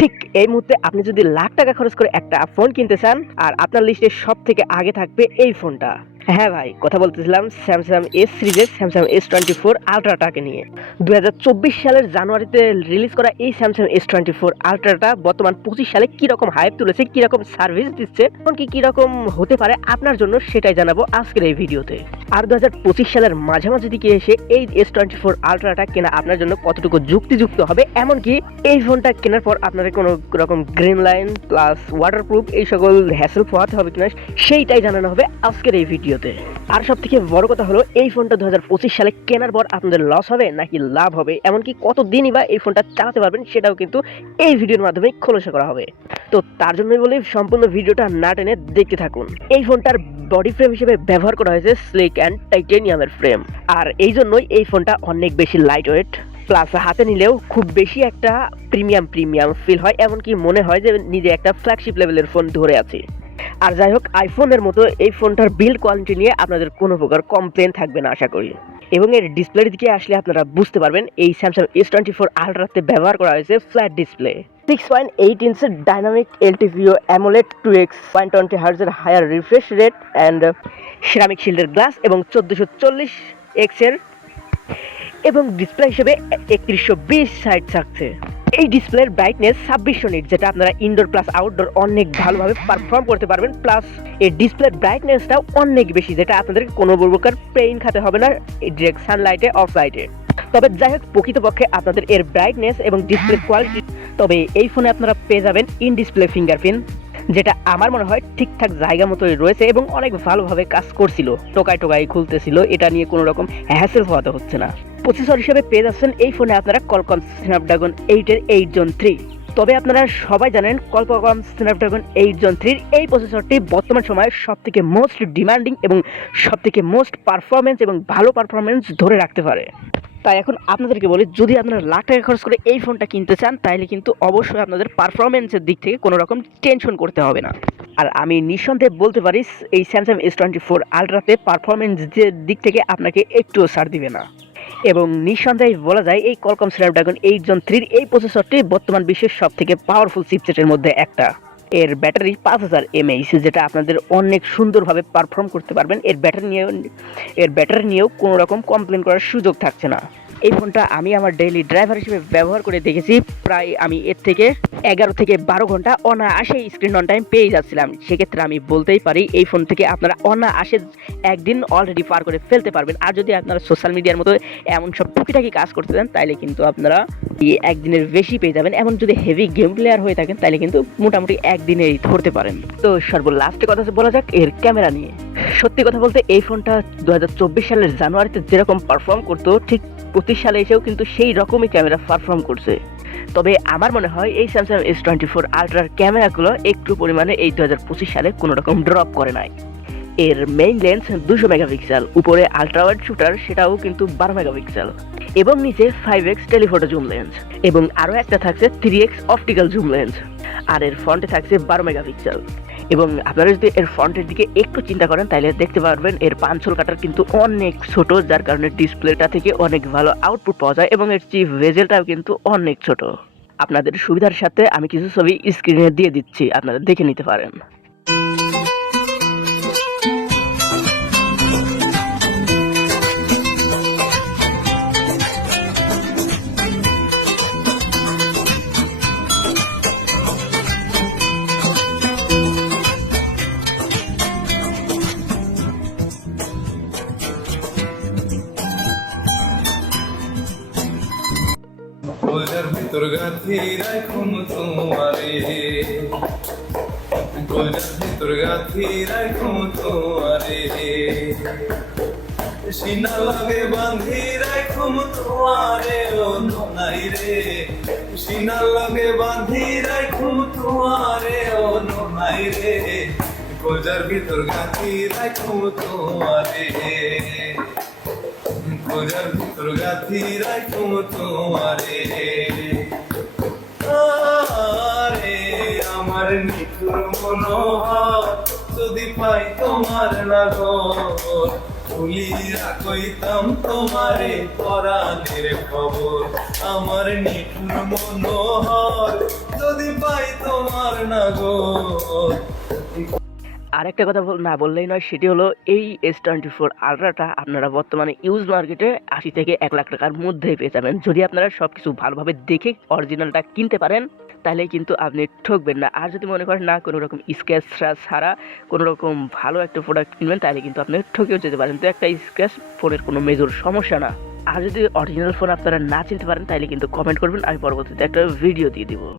ঠিক এই মুহূর্তে আপনি যদি লাখ টাকা খরচ করে একটা ফোন কিনতে চান আর আপনার লিস্টে সব থেকে আগে থাকবে এই ফোনটা। হ্যাঁ ভাই, কথা বলতেছিলাম স্যামসাং এস সিরিজের স্যামসাং S24 আলট্রাটাকে নিয়ে। 2024 সালের জানুয়ারিতে রিলিজ করা এই স্যামসাং S24 আলট্রাটা বর্তমান 25 সালে কিরকম হাইপ তুলেছে, কিরকম সার্ভিস দিচ্ছে, এমনকি কিরকম হতে পারে আপনার জন্য, সেটাই জানাবো আজকের এই ভিডিওতে। আর 2025 সালের মাঝামাঝি দিকে এসে এই S24 আলট্রাটা কেনা আপনার জন্য কতটুকু যুক্তিযুক্ত হবে, এমনকি এই ফোনটা কেনার পর আপনাদের কোনো রকম গ্রিন লাইন প্লাস ওয়াটারপ্রুফ এই সকল হ্যাসেল পোহাতে হবে কিনা, সেইটাই জানানো হবে আজকের এই ভিডিওতে। আর সব থেকে বড় কথা হলো, এই ফোনটা 2025 সালে কেনার পর আপনাদের লস হবে নাকি লাভ হবে, এমনকি কতদিনই বা এই ফোনটা চালাতে পারবেন, সেটাও কিন্তু এই ভিডিওর মাধ্যমে খোলাসা করা হবে। তো তার জন্যই বলি সম্পূর্ণ ভিডিওটা না টেনে দেখতে থাকুন। এই ফোনটার বডি ফ্রেম হিসেবে ব্যবহার করা হয়েছে স্লিক অ্যান্ড টাইটেনিয়ামের ফ্রেম, আর এই জন্যই এই ফোনটা অনেক বেশি লাইট ওয়েট, প্লাস হাতে নিলেও খুব বেশি একটা প্রিমিয়াম ফিল হয়, এমনকি মনে হয় যে নিজে একটা ফ্ল্যাগশিপ লেভেলের ফোন ধরে আছে। আর যাই হোক, আইফোনের মতো এই ফোনটার বিল্ড কোয়ালিটি নিয়ে আপনাদের কোনো প্রকার কমপ্লেন থাকবে না আশা করি। এবং এর ডিসপ্লের দিকে আসলে আপনারা বুঝতে পারবেন এই স্যামসাং S24 আলট্রাতে ব্যবহার করা হয়েছে ফ্ল্যাট ডিসপ্লে, 6.8 ইঞ্চের ডাইনামিক এলটিভিও অ্যামোলেড 2x 120 হার্টজের higher refresh rate and ceramic শিল্ডের গ্লাস এবং 1440x এর এবং ডিসপ্লে হিসেবে 3120 সাইজ থাকছে। এই ডিসপ্লের ব্রাইটনেস 2600 নিট, যেটা আপনারা ইনডোর প্লাস আউটডোর অনেক ভালোভাবে পারফর্ম করতে পারবেন, প্লাস এই ডিসপ্লের ব্রাইটনেসটাও অনেক বেশি, যেটা আপনাদের কোনো প্রকার পেইন খাতে হবে না ডিরেক্ট সানলাইটে অফ লাইটে। তবে যাই হোক, প্রকৃতপক্ষে আপনাদের এর ব্রাইটনেস এবং ডিসপ্লে কোয়ালিটি, তবে এই ফোনে আপনারা পেয়ে যাবেন ইন ডিসপ্লে ফিঙ্গারপ্রিন্ট, যেটা আমার মনে হয় ঠিকঠাক জায়গা মতোই রয়েছে এবং অনেক ভালোভাবে কাজ করছিল, টোকাই খুলতেছিল, এটা নিয়ে কোনো রকম হ্যাসেল হওয়াতে হচ্ছে না। প্রসেসর হিসেবে পেয়ে যাচ্ছেন এই ফোনে আপনারা Qualcomm Snapdragon 8 8 Gen 3। তবে আপনারা সবাই জানেন Qualcomm Snapdragon 8 Gen 3 এই প্রসেসরটি বর্তমান সময়ে সবথেকে মোস্ট ডিমান্ডিং এবং সবথেকে মোস্ট পারফরমেন্স এবং ভালো পারফরমেন্স ধরে রাখতে পারে। তাই এখন আপনাদেরকে বলি, যদি আপনারা লাখ টাকা খরচ করে এই ফোনটা কিনতে চান, তাহলে কিন্তু অবশ্যই আপনাদের পারফরমেন্সের দিক থেকে কোনো রকম টেনশন করতে হবে না। আর আমি নিঃসন্দেহে বলতে পারি এই স্যামসাং S24 আলট্রাতে পারফরমেন্সের দিক থেকে আপনাকে একটুও ছাড় দিবে না। এবং নিঃসন্দেহে বলা যায় এই Qualcomm Snapdragon 8 Gen 3 এই প্রসেসরটি বর্তমান বিশ্বের সব থেকে পাওয়ারফুল চিপসেটের মধ্যে একটা। এর ব্যাটারি 5000 mAh, যেটা আপনাদের অনেক সুন্দরভাবে পারফর্ম করতে পারবেন। এর ব্যাটারি নিয়েও কোনো রকম কমপ্লেন করার সুযোগ থাকছে না। এই ফোনটা আমি আমার ডেইলি ড্রাইভার হিসেবে ব্যবহার করে দেখেছি, প্রায় আমি এর থেকে 11 থেকে 12 ঘন্টা অনায়াসে স্ক্রিন অন টাইম পেয়ে যাচ্ছিলাম। সেক্ষেত্রে আমি বলতেই পারি এই ফোন থেকে আপনারা অনায়াসে একদিন অলরেডি পার করে ফেলতে পারবেন। আর যদি আপনারা সোশ্যাল মিডিয়ার মতো এমন সব টুকিটাকি কাজ করতে দেন, তাইলে কিন্তু আপনারা একদিনের বেশি পেয়ে যাবেন। এমন যদি হেভি গেম প্লেয়ার হয়ে থাকেন, তাইলে কিন্তু মোটামুটি একদিনেই ধরতে পারেন। তো সর্বলাস্টে কথা বলা যাক এর ক্যামেরা নিয়ে। সত্যি কথা বলতে এই ফোনটা 2024 সালের জানুয়ারিতে যেরকম পারফর্ম করতো, ঠিক 25 সালে এসেও কিন্তু সেই রকমই ক্যামেরা পারফর্ম করছে। তবে আমার মনে হয় এই স্যামসাং S24 আলট্রার ক্যামেরাগুলো একটু পরিমাণে এই 2025 সালে কোনো রকম ড্রপ করে নাই। এর মেইন লেন্স 200 মেগাপিক্সেল, উপরে আলট্রা ওয়াইড শুটার সেটাও কিন্তু 12 মেগাপিক্সেল, এবং নিচে 5x টেলিফোটো জুম লেন্স, এবং আরও একটা থাকছে 3x অপটিক্যাল জুম লেন্স, আর এর ফ্রন্টে থাকছে 12 মেগাপিক্সেল। এবং আপনারা যদি এর ফ্রন্টের দিকে একটু চিন্তা করেন, তাহলে দেখতে পারবেন এর পাঞ্চল কাটার কিন্তু অনেক ছোট, যার কারণে ডিসপ্লেটা থেকে অনেক ভালো আউটপুট পাওয়া যায়, এবং এর চিপ ভেজেলটাও কিন্তু অনেক ছোট। আপনাদের সুবিধার সাথে আমি কিছু ছবি স্ক্রিনে দিয়ে দিচ্ছি, আপনারা দেখে নিতে পারেন। গোজার ভিতর গাথি রাখুন তোমারে, গোজার ভিতর গাথি রাখুন তোমারে, সিনা লাগে বাঁধি রাখুন তোমারে ও নাই রে, সিনা লাগে বাঁধি রাখুন তোমারে ও নাই রে, গোজার ভিতর গাথি রাখুন তোমারে, গোজার ভিতর গাথি রাখুন তোমারে। আরে আমার নিঠুর মনোহর যদি পাই তোমার লাগর, খুলিয়া কইতাম তোমারে পরাণের খবর, আমার নিঠুর মনোহর যদি পাই তোমার নাগর। আরেকটা কথা না বললেই নয়, সেটি হলো এই S24 আলট্রাটা আপনারা বর্তমানে ইউজ মার্কেটে 80 থেকে 1 লাখ টাকার মধ্যে পেয়ে যাবেন। যদি আপনারা সব কিছু ভালোভাবে দেখে অরিজিনালটা কিনতে পারেন তাহলে কিন্তু আপনি ঠকবেন না। আর যদি মনে করেন না কোনো রকম স্ক্র্যাচ ছাড়া কোনো রকম ভালো একটা প্রোডাক্ট কিনবেন তাহলে কিন্তু আপনি ঠকেও যেতে পারেন। তো একটা স্ক্র্যাচ ফোনের কোনো মেজর সমস্যা না। আর যদি অরিজিনাল ফোন আপনারা না চিনতে পারেন তাহলে কিন্তু কমেন্ট করবেন, আমি পরবর্তীতে একটা ভিডিও দিয়ে দিব।